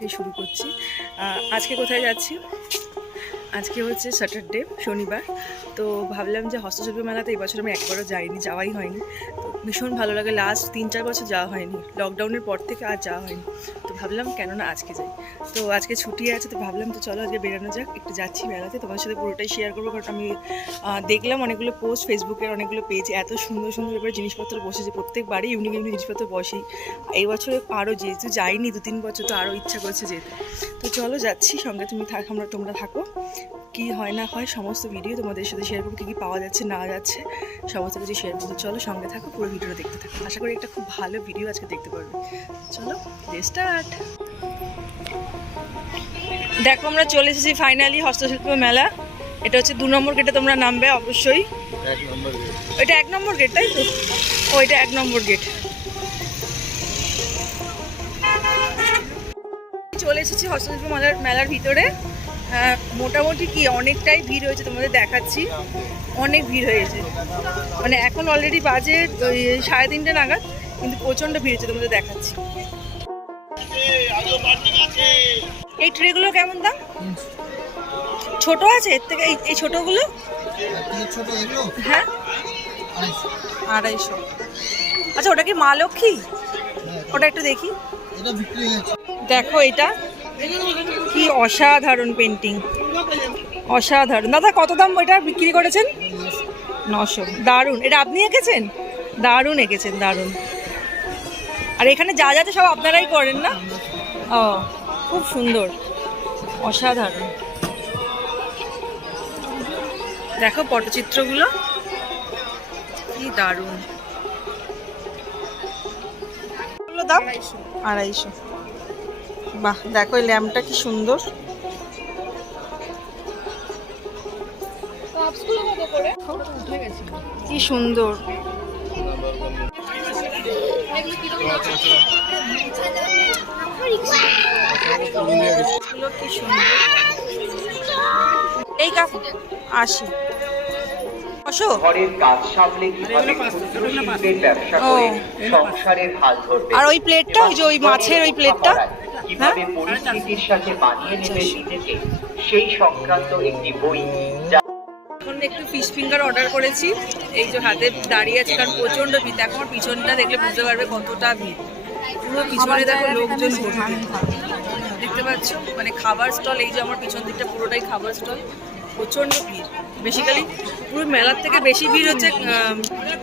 থেকে শুরু করছি। আজকে কোথায় যাচ্ছি? আজকে হচ্ছে স্যাটারডে শনিবার। তো ভাবলাম যে হস্তশিল্প মেলাতে এবছর আমি একবারও যাইনি, যাওয়াই হয়নি। তো ভীষণ ভালো লাগে। লাস্ট তিন চার বছর যাওয়া হয়নি। লকডাউনের পর থেকে আর যাওয়া হয়নি। তো ভাবলাম কেননা আজকে যাই। তো আজকে ছুটি আছে, তো ভাবলাম তো চলো আজকে বেরোনো যাক। একটু যাচ্ছি মেলাতে তোমার সাথে পুরোটাই শেয়ার করব। কারণ আমি দেখলাম অনেকগুলো পোস্ট ফেসবুকের অনেকগুলো পেজ এত সুন্দর সুন্দর এবার জিনিসপত্র বসেছে। প্রত্যেকবারই ইউনিক ইউনিক জিনিসপত্র বসেই। এই বছরে আরও যেহেতু যাইনি, দু তিন বছর তো আরও ইচ্ছা করছে যেতে। তো চলো যাচ্ছি, সঙ্গে তুমি থাক, আমরা, তোমরা থাকো। কি হয় না হয়, সমস্ত ভিডিও তোমাদের সাথে শেয়ার করব। কী কী পাওয়া যাচ্ছে, না যাচ্ছে, সমস্ত কিছু শেয়ার করব। চলো সঙ্গে থাকো, পুরো ভিডিওটা দেখতে থাকো। আশা করি একটা খুব ভালো ভিডিও আজকে দেখতে পারবে। চলো স্টার্ট দেখো আমরা চলে এসেছি ফাইনালি হস্তশিল্প মেলা। এটা হচ্ছে দু নম্বর গেটে তোমরা নামবে অবশ্যই। ওইটা এক নম্বর গেট তাই তো? ও এটা এক নম্বর গেট চলে এসেছি হস্তশিল্প মেলার মেলার ভিতরে। আহ, মোটামুটি কি অনেকটাই ভিড় হয়েছে তোমাদের দেখাচ্ছি। অনেক ভিড় হয়েছে মানে এখন অলরেডি বাজে সাড়ে তিনটে নাগাদ, কিন্তু প্রচণ্ড ভিড় হয়েছে তোমাদের দেখাচ্ছি। এই ট্রেগুলো কেমন দাম? ছোট আছে? এর থেকে এই- ছোটগুলো? হ্যাঁ? আড়াইশো। আচ্ছা ওটা কি মা লক্ষ্মী? ওটা একটু দেখি। দেখো এটা। কি অসাধারণ পেন্টিং অসাধারণ। দাদা কত দাম ওইটা বিক্রি করেছেন? নশো। দারুণ। এটা আপনি এঁকেছেন? দারুণ এঁকেছেন দারুণ। আর এখানে যা যাতে সব আপনারাই করেন না? ও খুব সুন্দর। অসাধারণ। দেখো পটচিত্রগুলো। কি দারুণ। দাম আড়াইশো। বাহ দেখো এই ল্যাম্পটা কি সুন্দর। কি সুন্দর। এই আসি। আসো। ঘরের কাজ সামলে কীভাবে শিল্পের ব্যবসা করে সংসারের হাল ধরবে। আর ওই প্লেটটা ওই যে ওই মাছের ওই প্লেটটা? কীভাবে হ্যাঁ? পরিস্থিতির সাথে মানিয়ে নেবে নিজেকে? সেই সংক্রান্ত একটি বই একটু ফিশ ফিঙ্গার অর্ডার করেছি। এই যে হাতে দাঁড়িয়ে আছে কারণ প্রচণ্ড ভিড়। দেখো আমার পিছনটা দেখলে বুঝতে পারবে কতটা ভিড়। পুরো পিছনে দেখো লোকজন ভর্তি। দেখতে পাচ্ছ? মানে খাবার স্টল এই যে আমার পিছন দিকটা পুরোটাই খাবার স্টল প্রচণ্ড ভিড়। বেসিক্যালি পুরো মেলার থেকে বেশি ভিড় হচ্ছে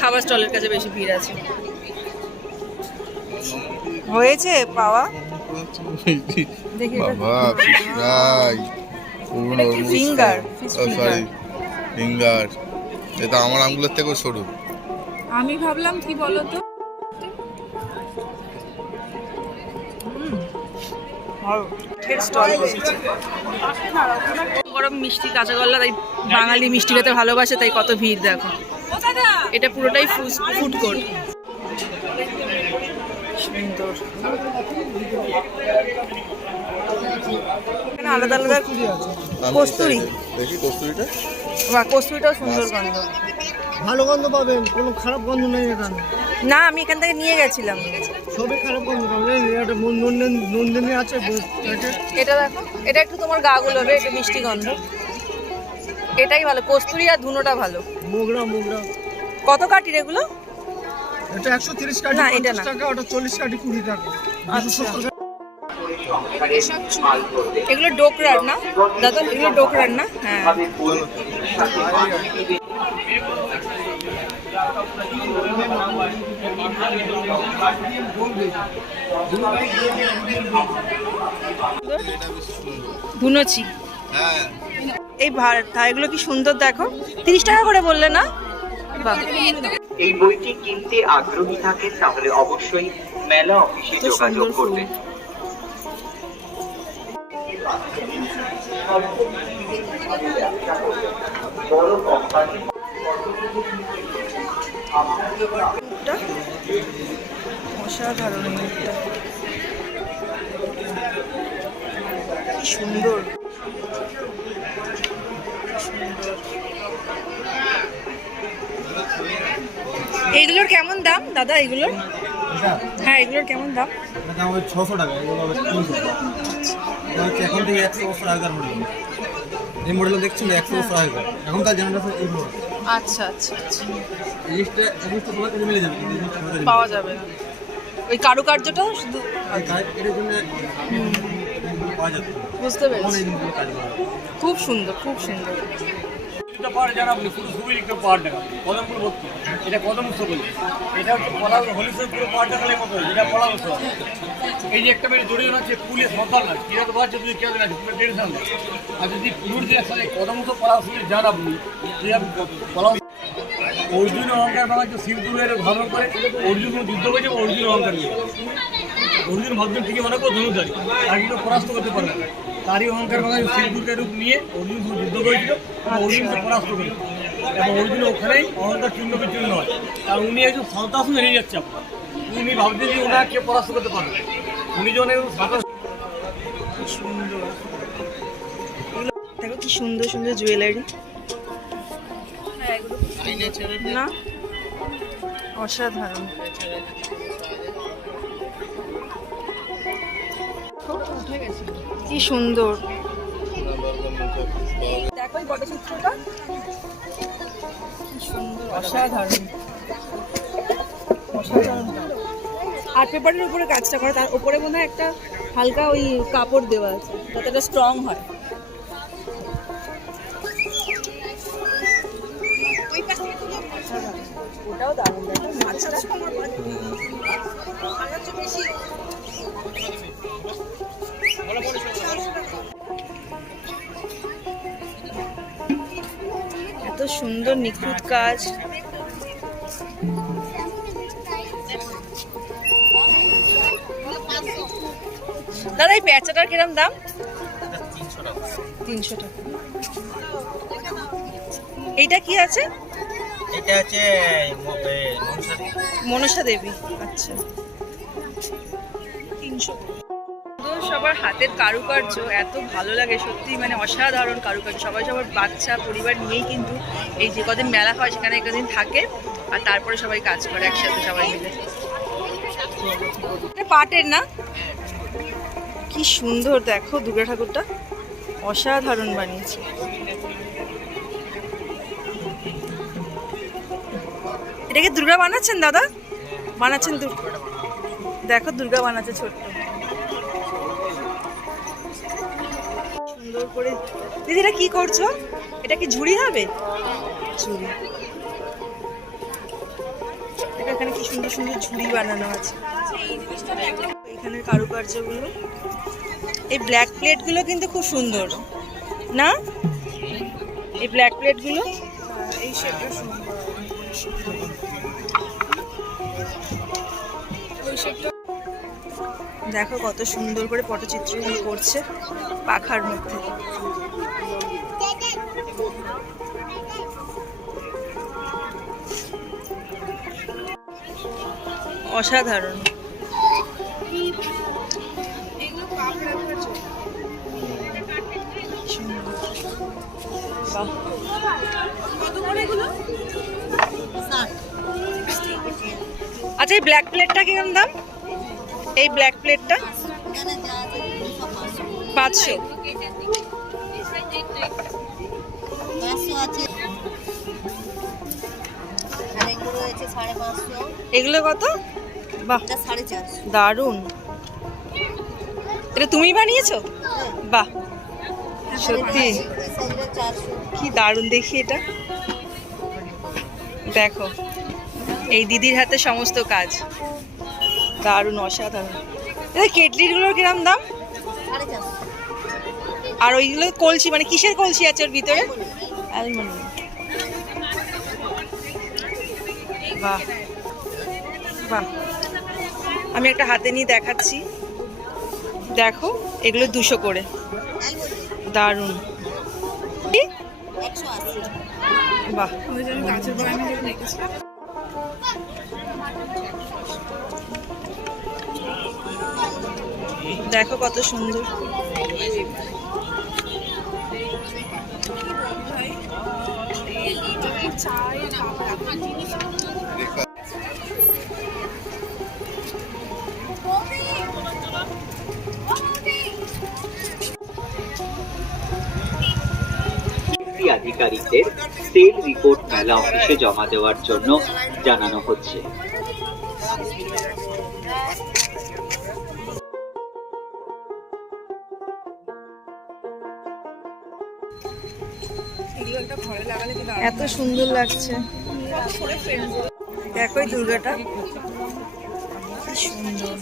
খাবার স্টলের কাছে বেশি ভিড় আছে। হয়েছে পাওয়া? দেখি বাবা fish fry? Fish sorry finger এটা আমার আঙ্গুলের থেকেও সরু। আমি ভাবলাম কি বলতো? গরম মিষ্টি কাঁচা গল্লা তাই বাঙালি মিষ্টি খেতে ভালোবাসে তাই কত ভিড় দেখো। এটা পুরোটাই ফুড কোর্ট সুন্দর। আলাদা আলাদা কস্তুরি। দেখি কস্তুরিটা। বা কস্তুরিটাও সুন্দর গন্ধ। ভালো গন্ধ পাবেন কোনো খারাপ গন্ধ নেই এখানে। না আমি এখান থেকে নিয়ে গেছিলাম। সবই খারাপ গন্ধ পাবেন একটা নন্দিনী নন্দিনী আছে এটা দেখো এটা একটু তোমার গা গুলোবে এটা মিষ্টি গন্ধ। এটাই ভালো কস্তুরি আর ধুনোটা ভালো। মোগরা মোগরা। কত কাটির এগুলো? এটা একশো তিরিশ কাঠি না, এটা না। টাকা ওটা চল্লিশ কাঠি কুড়ি টাকা। আচ্ছা। সংসারের হাল ধরবে এগুলো ডোকরার না? দাদা এগুলো ডোকরার না? হ্যাঁ। ধুনোচি। এই এগুলো কি সুন্দর দেখো। তিরিশ টাকা করে বললে না? এই বইটি কিনতে আগ্রহী থাকেন তাহলে অবশ্যই মেলা অফিসে যোগাযোগ ফুল। বড় কোম্পানি অসাধারণ মুখটা কি সুন্দর। এইগুলোর কেমন দাম দাদা এগুলোর হ্যাঁ এগুলোর কেমন দাম? দাম হবে ছশো টাকা এগুলো এখন থেকে একশো বছর আগেকার এই মডেলটা দেখছেন একশো বছর আগেকার এখনকার জেনারেশন মডেল আচ্ছা আচ্ছা আচ্ছা। এই জিনিসটা এই জিনিসটা তোমার কাছে মিলে যাবে। এই পাওয়া যাবে না। ওই কারুকার্যটা শুধু এই এটার জন্য পাওয়া যাবে বুঝতে পেরেছি। এই। খুব সুন্দর খুব সুন্দর। যারা শুধু লিখতে কদমপুর এটা কদম উৎসব এটা হচ্ছে টাকালের মতো এটা উৎসব। এই যে একটা মেয়ে জড়িয়ে আছে পুলিশ সন্তান না কিরা তো কেউ টেনশন আর যদি পুরুষ দিয়ে সাথে কদম উৎসব পলা শুনে যান আপনি অর্জুন অহংকার বাংলা যে শিবদুরের ধারণ করে। অর্জুন যুদ্ধ করেছে? অর্জুন অহংকার নিয়ে। অর্জুন ভাবছেন ঠিকই মনে করো ধনুধারী তাকে কেউ পরাস্ত করতে পারে না। তারই অহংকার বাংলা শিবদুর্গের রূপ নিয়ে অর্জুন যুদ্ধ করেছিল অর্জুনকে পরাস্ত করেছিল। এবং অর্জুন ওখানেই অহংকার চূর্ণ বিচূর্ণ হয়। আর উনি একজন সন্ত্রাসন হেরিয়ে যাচ্ছে আপনার উনি ভাবছেন যে ওনাকে পরাস্ত করতে পারবে। উনি যখন একজন দেখো কি সুন্দর সুন্দর জুয়েলারি না? অসাধারণ। কি সুন্দর। দেখো সুন্দর, অসাধারণ। অসাধারণ। আর্ট পেপারের উপরে কাজটা করে, তার উপরে মনে হয় একটা হালকা ওই কাপড় দেওয়া আছে, যাতে স্ট্রং হয়। সুন্দর নিখুঁত কাজ। দাদা এই পেঁচাটার কিরম দাম? তিনশো টাকা। এইটা কি আছে? এটা দেবী। মনসা দেবী আচ্ছা। তিনশো সবার হাতের কারুকার্য এত ভালো লাগে সত্যি মানে অসাধারণ কারুকার্য। সবাই সবার বাচ্চা, পরিবার নিয়েই কিন্তু এই যে কদিন মেলা হয়, সেখানে কদিন থাকে আর তারপরে সবাই কাজ করে একসাথে সবাই মিলে। পাটের না? কি সুন্দর, দেখো দুর্গা ঠাকুরটা। অসাধারণ বানিয়েছে। এটাকে দুর্গা বানাচ্ছেন, দাদা? বানাচ্ছেন দুর্গা। দেখো দুর্গা বানাচ্ছে ছোট্ট। সুন্দর করে দিদি, এটা কি করছ? এটা কি ঝুড়ি হবে? ঝুড়ি। এখানে কি সুন্দর সুন্দর ঝুড়ি বানানো আছে। এখানের কারুকার্যগুলো। এই ব্ল্যাক প্লেটগুলো কিন্তু খুব সুন্দর। না? এই ব্ল্যাক প্লেটগুলো এই শেপটা সুন্দর। দেখো কত সুন্দর করে পটচিত্রগুলো করছে পাখার মধ্যে। অসাধারণ। আচ্ছা এই ব্ল্যাক প্লেটটা কিরম দাম? এই ব্ল্যাক প্লেটটা পাঁচশো। এগুলো কত? বাহ। দারুণ। এটা তুমি বানিয়েছো? বাহ। সত্যি। কি দারুণ দেখি এটা। দেখো, এই দিদির হাতে সমস্ত কাজ। দারুণ অসাধারণ। এটা কেটলিগুলোর কিরম দাম? আর ওইগুলো কলসি মানে কিসের কলসি আছে ওর ভিতরে? অ্যালুমিনিয়াম। বাহ বাহ। আমি একটা হাতে নিয়ে দেখাচ্ছি। দেখো এগুলো দুশো করে। দারুণ। বাহ। দেখো কত সুন্দর। আধিকারিকদের সেল রিপোর্ট মেলা অফিসে জমা দেওয়ার জন্য জানানো হচ্ছে। এত সুন্দর লাগছে। দেখো দুর্গাটা। সুন্দর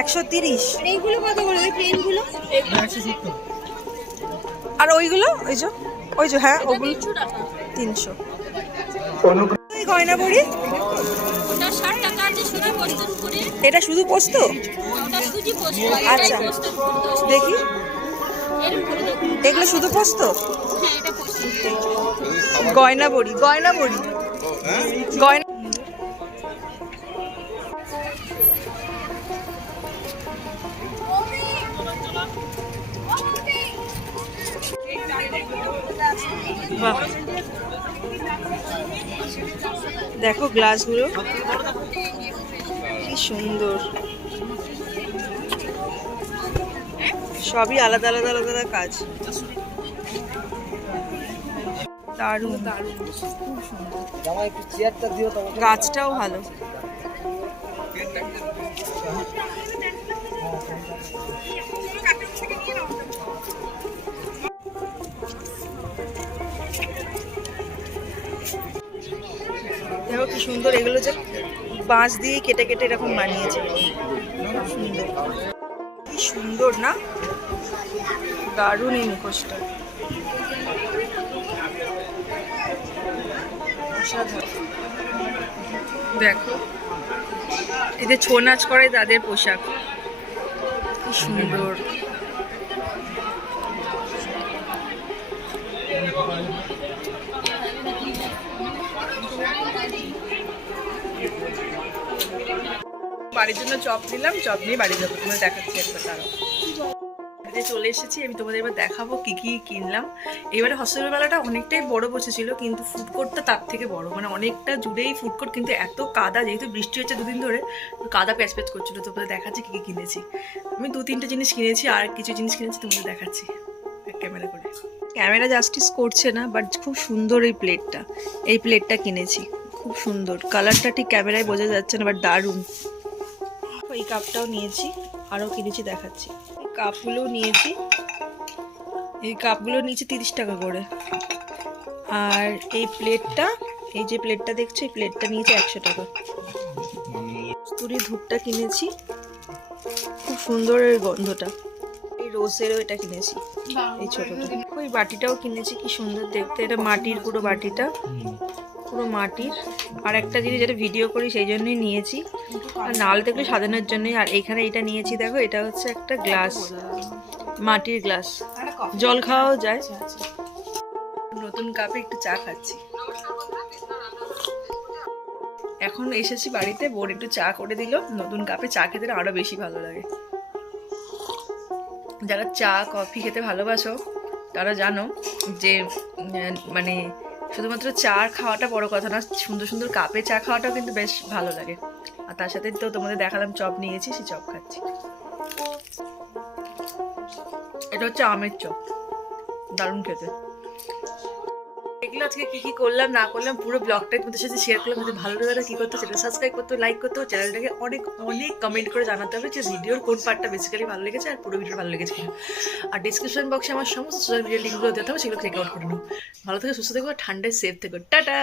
একশো তিরিশ। এইগুলো কত করে? ওই প্লেনগুলো আর ওইগুলো? ওই যে ওই যে হ্যাঁ ওগুলো। তিনশো গয়না বড়ি এটা শুধু পোস্ত আচ্ছা। দেখি। এগুলো শুধু পোস্ত হ্যাঁ গয়না বড়ি গয়না বড়ি। গয়না। দেখো গ্লাসগুলো কি সুন্দর। সবই আলাদা আলাদা আলাদা আলাদা কাজ। গাছটাও ভালো। দেখো কি সুন্দর, এগুলো যে বাঁশ দিয়ে কেটে কেটে এরকম বানিয়েছে। সুন্দর। কি সুন্দর না? দারুণ এই মুখোশটা। দেখো এদের ছৌ নাচ করে তাদের পোশাক। কি সুন্দর। বাড়ির জন্য চপ নিলাম, চপ নিয়ে বাড়ি যাব। তোমার দেখাচ্ছি একটা তারা বাড়িতে চলে এসেছি, আমি তোমাদের এবার দেখাবো কি কি কিনলাম। এবারে হসপিটাল মেলাটা অনেকটাই বড় বসেছিল, কিন্তু ফুড কোর্টটা তার থেকে বড়। মানে অনেকটা জুড়েই ফুড কোর্ট কিন্তু এত কাদা, যেহেতু বৃষ্টি হচ্ছে দুদিন ধরে কাদা প্যাচ প্যাচ করছিল। তোমাদের দেখাচ্ছি কি কি কিনেছি। আমি দু তিনটে জিনিস কিনেছি, আর কিছু জিনিস কিনেছি, তোমাদের দেখাচ্ছি ক্যামেরা করে। ক্যামেরা জাস্টিস করছে না বাট খুব সুন্দর এই প্লেটটা এই প্লেটটা কিনেছি, খুব সুন্দর। কালারটা ঠিক ক্যামেরায় বোঝা যাচ্ছে না বাট দারুণ। এই কাপটাও নিয়েছি, আরও কিনেছি, দেখাচ্ছি। এই কাপগুলোও নিয়েছি, এই কাপগুলো নিয়েছি তিরিশ টাকা করে। আর এই প্লেটটা, এই যে প্লেটটা দেখছ, এই প্লেটটা নিয়েছি একশো টাকা। কস্তুরি ধূপটা কিনেছি, খুব সুন্দর এর গন্ধটা। এই রোজেরও এটা কিনেছি, এই ছোটটা। ওই বাটিটাও কিনেছি, কি সুন্দর দেখতে, এটা মাটির পুরো বাটিটা। পুরো মাটির। আর একটা জিনিস যেটা ভিডিও করি, সেই জন্যই নিয়েছি। আর নাল দেখলে সাজানোর জন্যই। আর এখানে এটা নিয়েছি, দেখো, এটা হচ্ছে একটা গ্লাস, মাটির গ্লাস। জল খাওয়াও যায়। নতুন কাপে একটু চা খাচ্ছি। এখন এসেছি বাড়িতে, বোন একটু চা করে দিল। নতুন কাপে চা খেতে না আরও বেশি ভালো লাগে। যারা চা, কফি খেতে ভালোবাসো, তারা জানো যে মানে শুধুমাত্র চা খাওয়াটা বড় কথা না, সুন্দর সুন্দর কাপে চা খাওয়াটাও কিন্তু বেশ ভালো লাগে। আর তার সাথে তো তোমাদের দেখালাম চপ নিয়েছি, সেই চপ খাচ্ছি। এটা হচ্ছে আমের চপ। দারুণ খেতে। এগুলো আজকে কি কি করলাম, না করলাম, পুরো ব্লগটা তোমাদের সাথে শেয়ার করলাম। যদি ভালো লাগে কি করতে সেটা সাবস্ক্রাইব করতে লাইক করতে চ্যানেলটাকে অনেক অনেক কমেন্ট করে জানাতে হবে যে ভিডিওর কোন পার্টটা বেসিক্যালি ভালো লেগেছে আর পুরো ভিডিও ভালো লেগেছে আর ডিসক্রিপশন বক্সে আমার সমস্ত সোশ্যাল মিডিয়া লিঙ্কগুলো দিতে হবে সেগুলো চেক আউট করে নাও। ভালো থেকে, সুস্থ থেকো, ঠান্ডায় সেফ থেকো। টাটা!